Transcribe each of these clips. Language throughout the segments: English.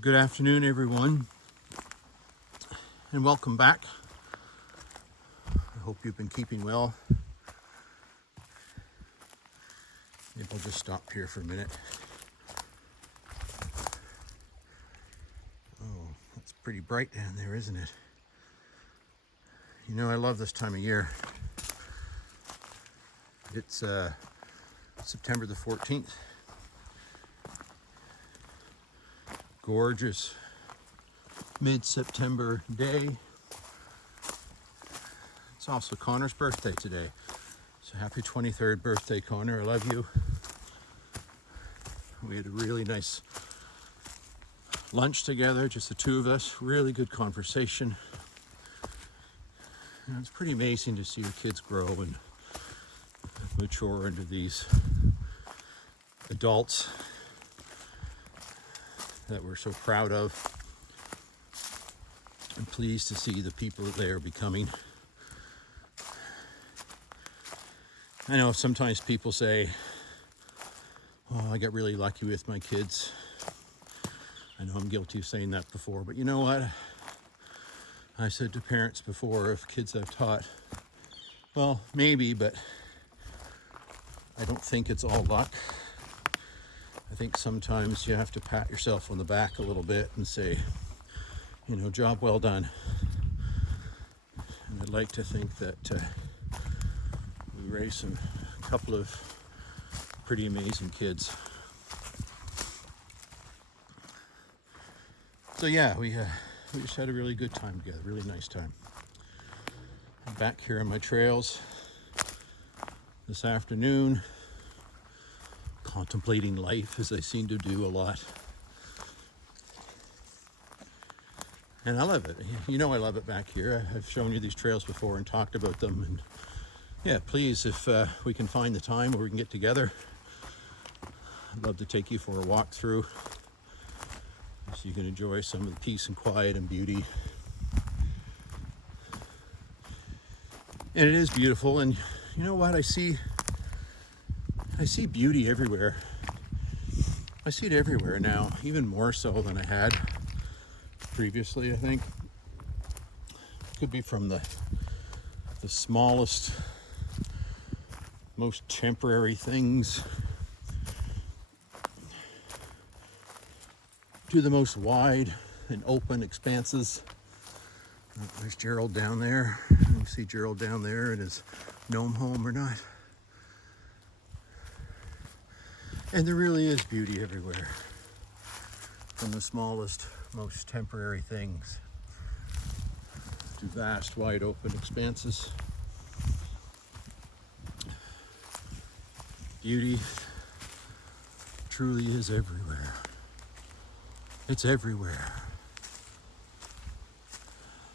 Good afternoon, everyone, and welcome back. I hope you've been keeping well. Maybe I'll just stop here for a minute. Oh, it's pretty bright down there, isn't it? You know, I love this time of year. It's September the 14th. Gorgeous mid-September day. It's also Connor's birthday today. So happy 23rd birthday, Connor. I love you. We had a really nice lunch together, just the two of us. Really good conversation. You know, it's pretty amazing to see your kids grow and mature into these adults that we're so proud of. I'm pleased to see the people that they are becoming. I know sometimes people say, oh, I got really lucky with my kids. I know I'm guilty of saying that before, but you know what? I said to parents before of kids I've taught, well, maybe, but I don't think it's all luck. I think sometimes you have to pat yourself on the back a little bit and say, you know, job well done. And I'd like to think that we raised a couple of pretty amazing kids. So yeah, we just had a really good time together, really nice time. I'm back here on my trails this afternoon, contemplating life as I seem to do a lot. And I love it. You know I love it back here. I've shown you these trails before and talked about them. And yeah, please, if we can find the time where we can get together, I'd love to take you for a walk through so you can enjoy some of the peace and quiet and beauty. And it is beautiful. And you know what? I see beauty everywhere. I see it everywhere now, even more so than I had previously, I think. Could be from the smallest, most temporary things to the most wide and open expanses. There's Gerald down there. You see Gerald down there in his gnome home or not. And there really is beauty everywhere, from the smallest, most temporary things to vast, wide open expanses. Beauty truly is everywhere. It's everywhere.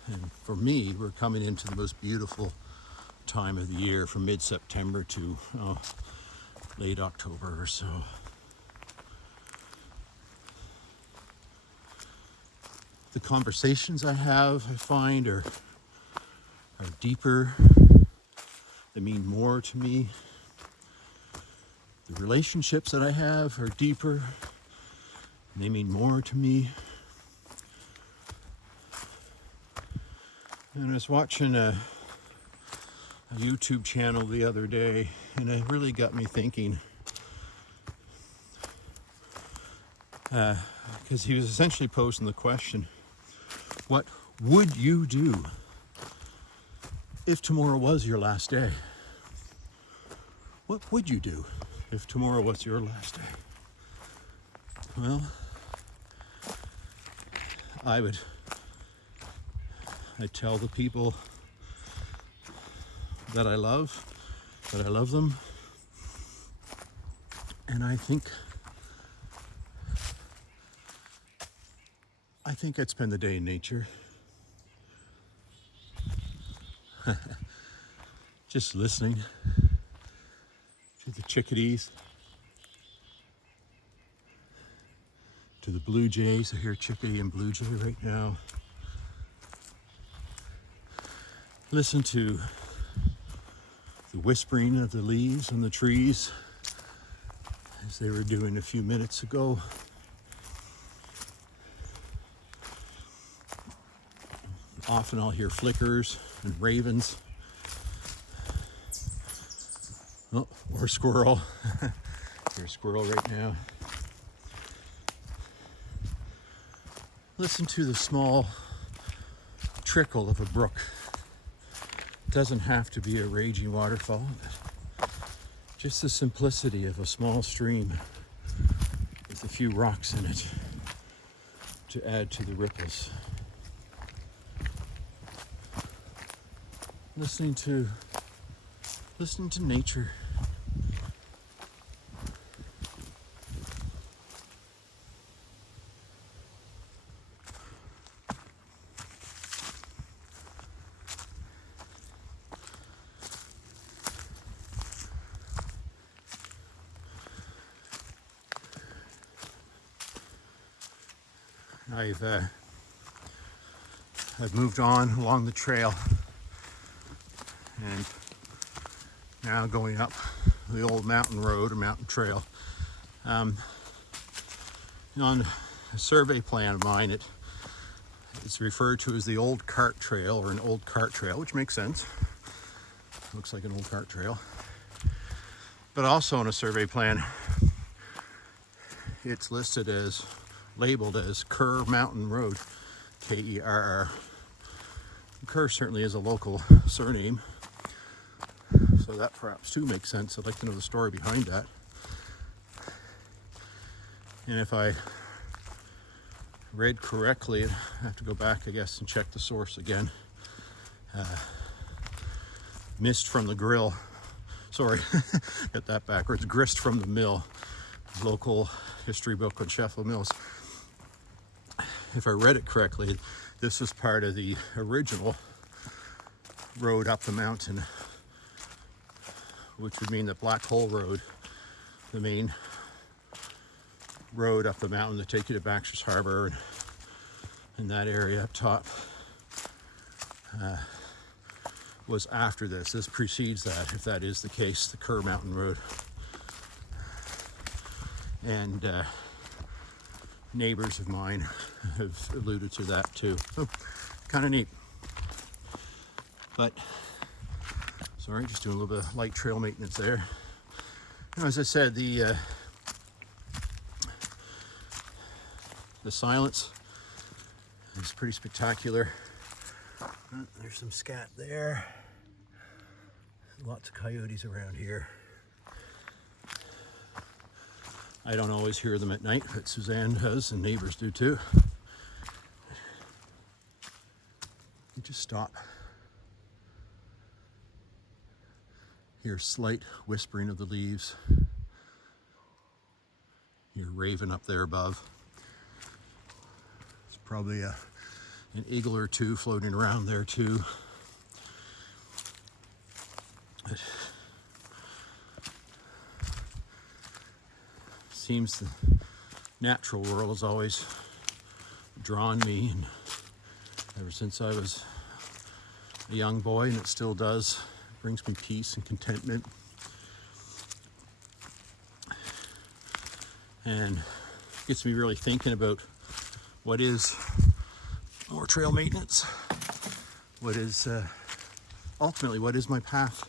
And for me, we're coming into the most beautiful time of the year, from mid-September to late October or so. The conversations I have, I find, are deeper. They mean more to me. The relationships that I have are deeper. They mean more to me. And I was watching a YouTube channel the other day, and it really got me thinking. Because he was essentially posing the question, what would you do if tomorrow was your last day? What would you do if tomorrow was your last day? Well, I'd tell the people that I love them. And I think I'd spend the day in nature. Just listening to the chickadees, to the blue jays. I hear chickadee and blue jay right now. Listen to the whispering of the leaves on the trees as they were doing a few minutes ago. Often I'll hear flickers and ravens. Oh, or a squirrel. There's a squirrel right now. Listen to the small trickle of a brook. It doesn't have to be a raging waterfall, but just the simplicity of a small stream with a few rocks in it to add to the ripples. Listening to nature. I've moved on along the trail and now going up the old mountain road or mountain trail. On a survey plan of mine, it's referred to as the old cart trail or an old cart trail, which makes sense. Looks like an old cart trail. But also on a survey plan, it's labeled as Kerr Mountain Road, Kerr. Kerr certainly is a local surname, so that perhaps too makes sense. I'd like to know the story behind that. And if I read correctly, I have to go back, I guess, and check the source again. Mist from the grill. Sorry, got that backwards. Grist from the mill. Local history book on Sheffield Mills. If I read it correctly, this was part of the original road up the mountain, which would mean that Black Hole Road, the main road up the mountain that take you to Baxter's Harbor and that area up top, was after this. This precedes that, if that is the case, the Kerr Mountain Road. And neighbors of mine have alluded to that too. So, kind of neat. But, sorry, just doing a little bit of light trail maintenance there. You know, as I said, the silence is pretty spectacular. There's some scat there. Lots of coyotes around here. I don't always hear them at night, but Suzanne does and neighbors do too. You just stop. Hear slight whispering of the leaves. Hear raven up there above. There's probably an eagle or two floating around there too. It seems the natural world has always drawn me, and ever since I was a young boy, and it still does. It brings me peace and contentment. And gets me really thinking about what is more trail maintenance, what is ultimately what is my path.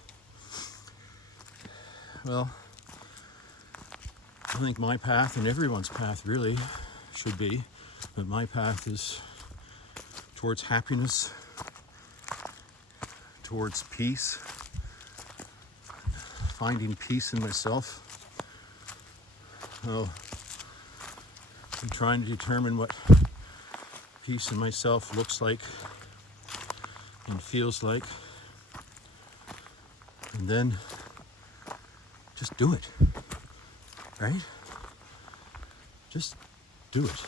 Well, I think my path and everyone's path really should be, but my path is towards happiness, towards peace, finding peace in myself. Well, I'm trying to determine what peace in myself looks like and feels like, and then just do it, right? Just do it.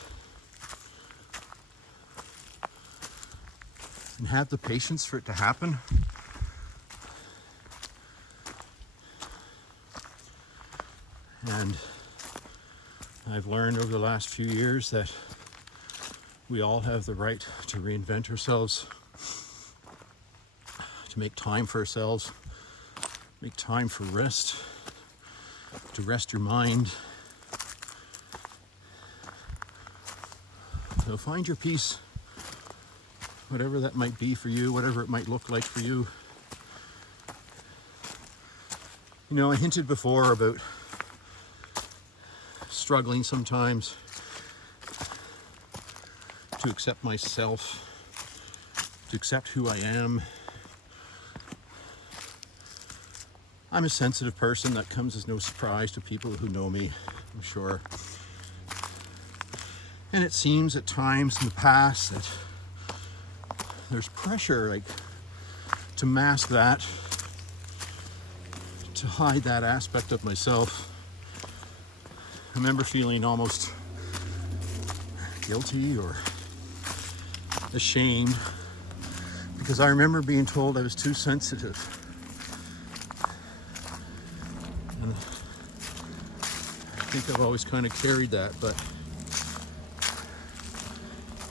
And have the patience for it to happen. And I've learned over the last few years that we all have the right to reinvent ourselves, to make time for ourselves, make time for rest, to rest your mind. So find your peace. whatever that might be for you, whatever it might look like for you. You know, I hinted before about struggling sometimes to accept myself, to accept who I am. I'm a sensitive person. That comes as no surprise to people who know me, I'm sure. And it seems at times in the past that there's pressure, like, to mask that, to hide that aspect of myself. I remember feeling almost guilty or ashamed because I remember being told I was too sensitive. And I think I've always kind of carried that, but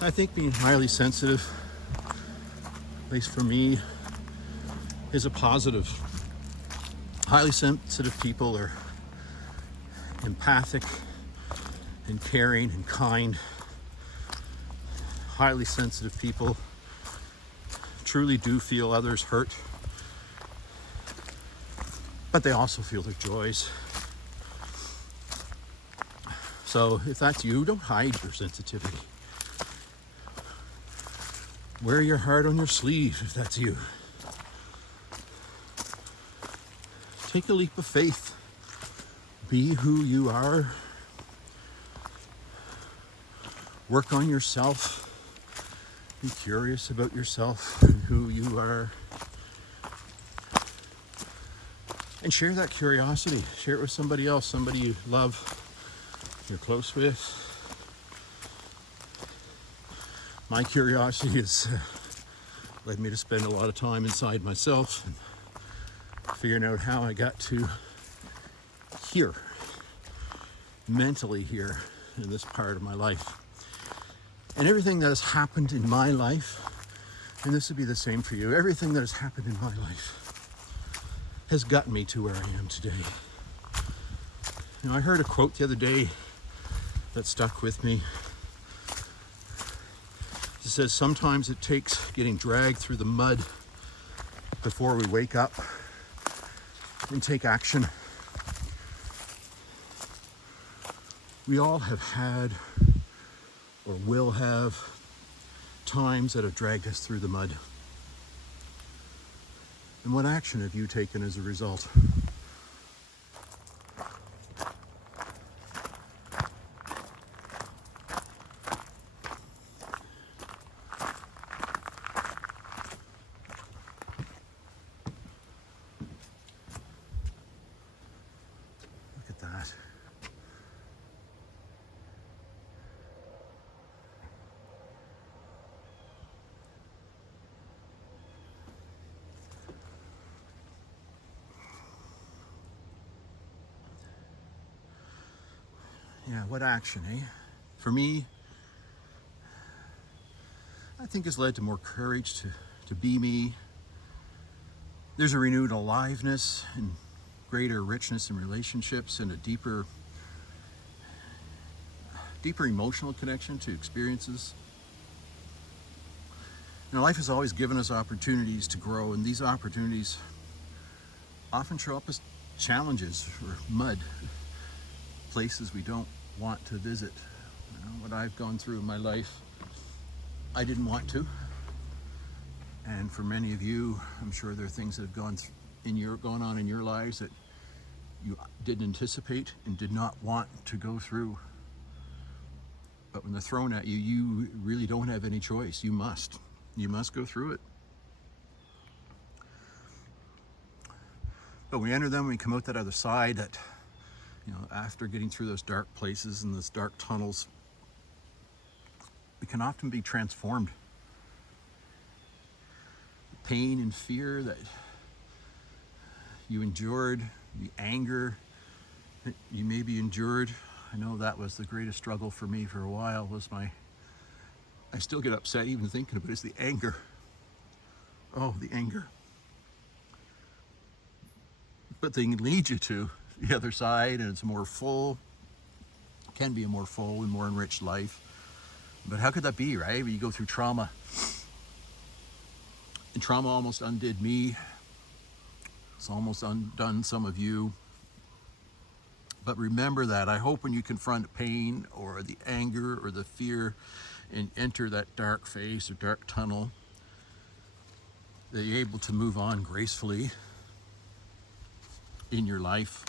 I think being highly sensitive, at least for me, is a positive. Highly sensitive people are empathic and caring and kind. Highly sensitive people truly do feel others hurt, but they also feel their joys. So if that's you, don't hide your sensitivity. Wear your heart on your sleeve if that's you. Take a leap of faith. Be who you are. Work on yourself. Be curious about yourself and who you are. And share that curiosity. Share it with somebody else, somebody you love, you're close with. My curiosity has led me to spend a lot of time inside myself and figuring out how I got to here, mentally here in this part of my life. And everything that has happened in my life, and this would be the same for you, everything that has happened in my life has gotten me to where I am today. You know, I heard a quote the other day that stuck with me. It says, sometimes it takes getting dragged through the mud before we wake up and take action. We all have had or will have times that have dragged us through the mud. And what action have you taken as a result? Look at that. Yeah, what action, eh? For me, I think has led to more courage to be me. There's a renewed aliveness and greater richness in relationships and a deeper emotional connection to experiences. You know, life has always given us opportunities to grow, and these opportunities often show up as challenges or mud, places we don't want to visit. You know, what I've gone through in my life, I didn't want to. And for many of you, I'm sure there are things that have gone on in your lives that you didn't anticipate and did not want to go through. But when they're thrown at you, you really don't have any choice. You must go through it. But we enter them, we come out that other side, that, you know, after getting through those dark places and those dark tunnels, we can often be transformed. The pain and fear that you endured, the anger that you maybe endured. I know that was the greatest struggle for me for a while, I still get upset even thinking about it, is the anger. Oh, the anger. But they lead you to the other side, and it's more full, can be a more full and more enriched life. But how could that be, right? When you go through trauma, And trauma almost undid me. It's almost undone some of you. But remember that. I hope when you confront pain or the anger or the fear and enter that dark phase or dark tunnel, that you're able to move on gracefully in your life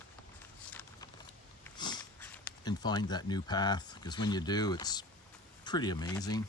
and find that new path. Because when you do, it's pretty amazing.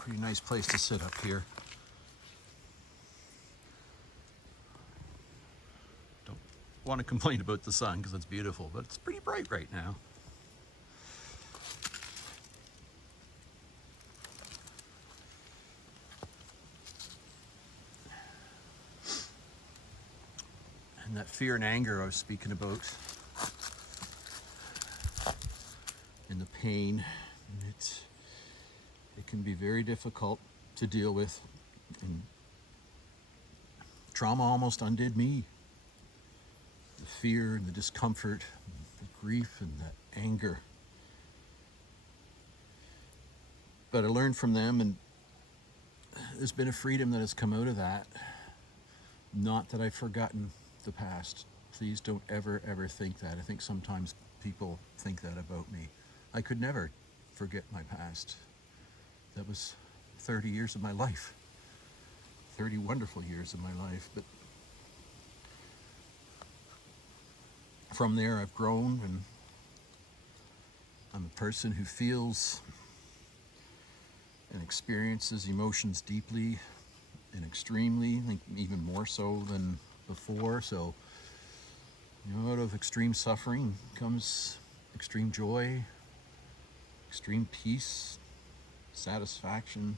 Pretty nice place to sit up here. Don't want to complain about the sun because it's beautiful, but it's pretty bright right now. And that fear and anger I was speaking about, and the pain, it can be very difficult to deal with. And trauma almost undid me. The fear and the discomfort, the grief and the anger. But I learned from them, and there's been a freedom that has come out of that. Not that I've forgotten the past. Please don't ever think that. I think sometimes people think that about me. I could never forget my past. That was 30 years of my life. 30 wonderful years of my life. But from there I've grown, and I'm a person who feels and experiences emotions deeply and extremely, I think even more so than before. So, out of extreme suffering comes extreme joy, extreme peace, satisfaction.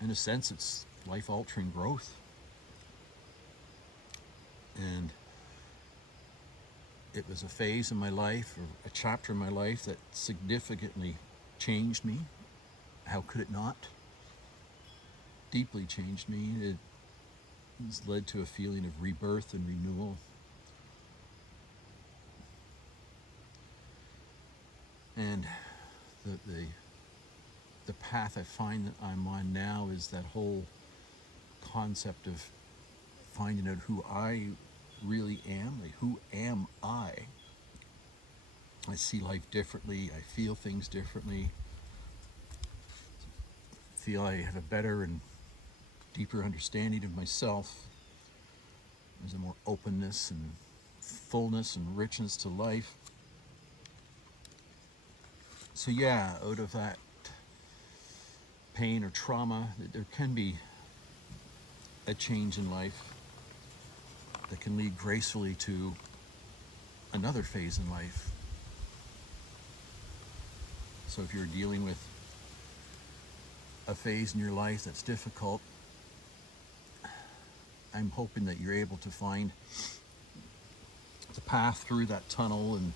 In a sense, it's life-altering growth. And it was a phase in my life, or a chapter in my life, that significantly changed me. How could it not? Deeply changed me. It has led to a feeling of rebirth and renewal. And the path I find that I'm on now is that whole concept of finding out who I really am. Like, who am I? I see life differently. I feel things differently. I feel I have a better and deeper understanding of myself. There's a more openness and fullness and richness to life. So yeah, out of that pain or trauma, there can be a change in life that can lead gracefully to another phase in life. So if you're dealing with a phase in your life that's difficult, I'm hoping that you're able to find the path through that tunnel and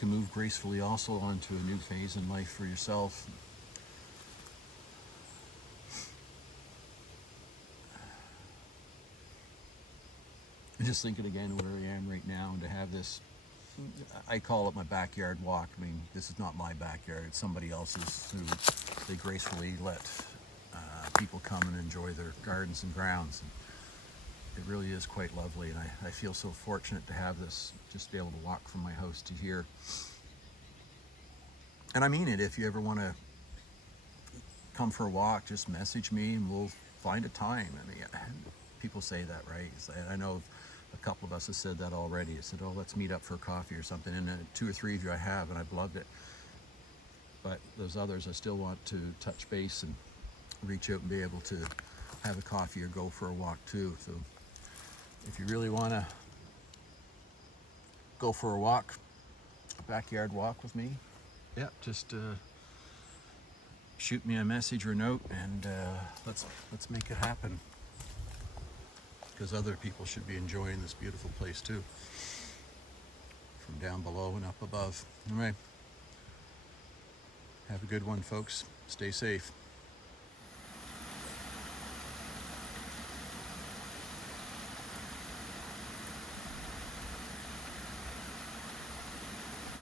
can move gracefully also onto a new phase in life for yourself. I'm just thinking again where I am right now, and to have this, I call it my backyard walk. I mean, this is not my backyard, it's somebody else's, who they gracefully let people come and enjoy their gardens and grounds. And it really is quite lovely, and I feel so fortunate to have this, just be able to walk from my house to here. And I mean it. If you ever want to come for a walk, just message me and we'll find a time. I mean, people say that, right? I know a couple of us have said that already. I said, oh, let's meet up for coffee or something. And 2 or 3 of you I have, and I've loved it. But those others, I still want to touch base and reach out and be able to have a coffee or go for a walk too. So if you really want to go for a walk, a backyard walk with me, yeah, just shoot me a message or a note, and let's make it happen. Because other people should be enjoying this beautiful place too, from down below and up above. All right. Have a good one, folks. Stay safe.